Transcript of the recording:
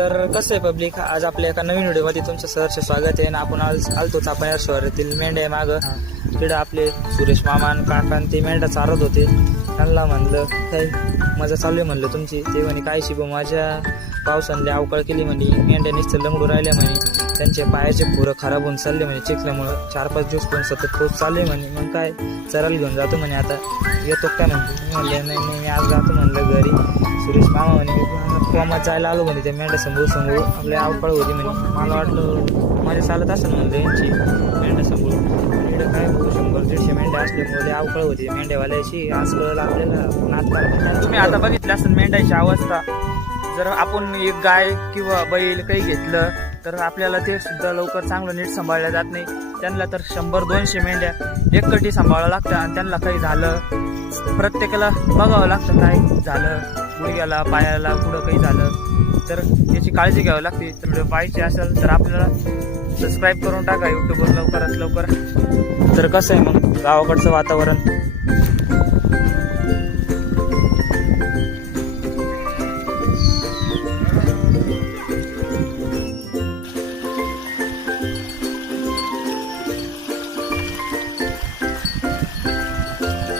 तर कसं आहे पब्लिक आज आपल्या एका नवीन व्हिडिओमध्ये तुमचं सहर्ष स्वागत आहे आणि आपण आज आलतोच आपण या शहरातील मेंढ्या मागं. तिकडं आपले सुरेश मामान काका ते मेंढ्या चारत होते. त्यांना म्हणलं काय मजा चालू आहे? म्हणलं तुमची. ते म्हणे काय शिबो माझ्या पावसाने अवकाळ केली म्हणे. मेंढ्या नुसतं लंगडू राहिल्या म्हणे. त्यांचे पायाचे पुरं खराब होऊन चालले म्हणे. चिखल्यामुळं चार पाच दिवस पण सतत पाऊस चालले म्हणे. मग काय? चरायला घेऊन जातो म्हणे आता. येतो काय म्हणतो मी म्हणले नाही नाही मी आज जातो. म्हणलं घरी. सुरेश मामा म्हणे कोमात जायला आलो म्हणे त्या मेंढ्या समोर. समोर आपल्या आवकाळ होती म्हणे. मला वाटलं माझ्या चालत असेल म्हणलं यांची मेंढ्या समोर इकडे काय शंभर दीडशे मेंढ्या असल्यामुळे ते आवकाळ होती. मेंढ्यावाल्याची आज कळलं आपल्याला नाच तुम्ही आता बघितलं असेल मेंढ्याची अवस्था. जर आपण एक गाय किंवा बैल काही घेतलं तर आपल्याला ते सुद्धा लवकर चांगलं नीट सांभाळलं जात नाही. त्यांना तर शंभर दोनशे मेंढ्या एकटी सांभाळावं लागतं आणि त्यांना काही झालं प्रत्येकाला बघावं लागतं काय झालं. गुडघ्याला पायाला कुठं काही झालं तर याची काळजी घ्यावी लागते. तर व्हिडिओ पाहायची असेल तर आपल्याला सबस्क्राईब करून टाका. यूट्यूबवर लवकरात लवकर. तर कसं आहे मग गावाकडचं वातावरण?